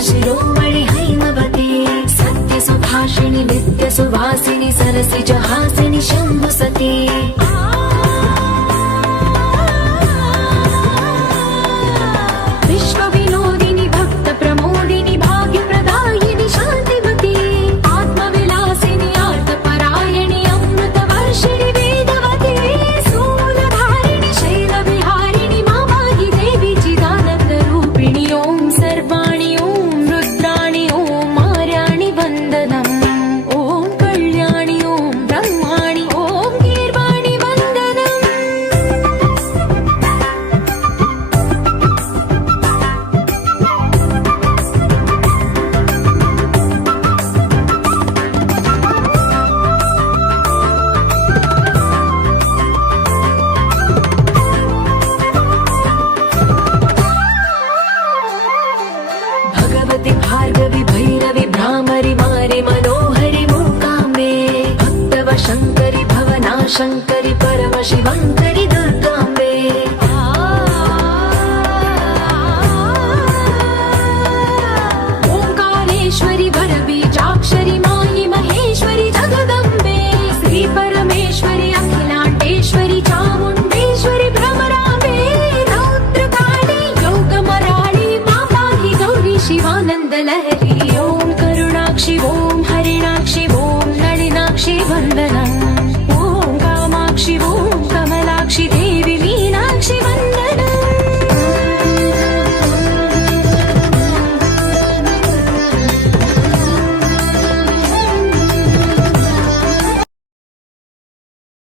शिरोमणि हैमवती सत्यसुभाषिणि नित्यसुवासिनि सरसिजहासिनि शम्भुसती विश्वविनोदिनि भक्तप्रमोदिनि भाग्यप्रदायिनि शान्तिवती आत्मविलासिनि आर्तपरायणि अमृतवर्षिणि वेदवती स्थूलधारिणि शैलविहारिणि मामाहि देवी चिदानन्दरूपिणि ॐ सर्वाणि ॐ रुद्राणि ॐ आर्याणि वन्दनम् ॐ कल्याणि ॐ ब्रह्माणि ॐ गीर्वाणि वन्दनम् भगवति भार्गवि भैरवि भ्रामरि मारि मनोहरि मूकाम्बे भक्तव शङ्करि भवनाशङ्करि परमशिवङ्करि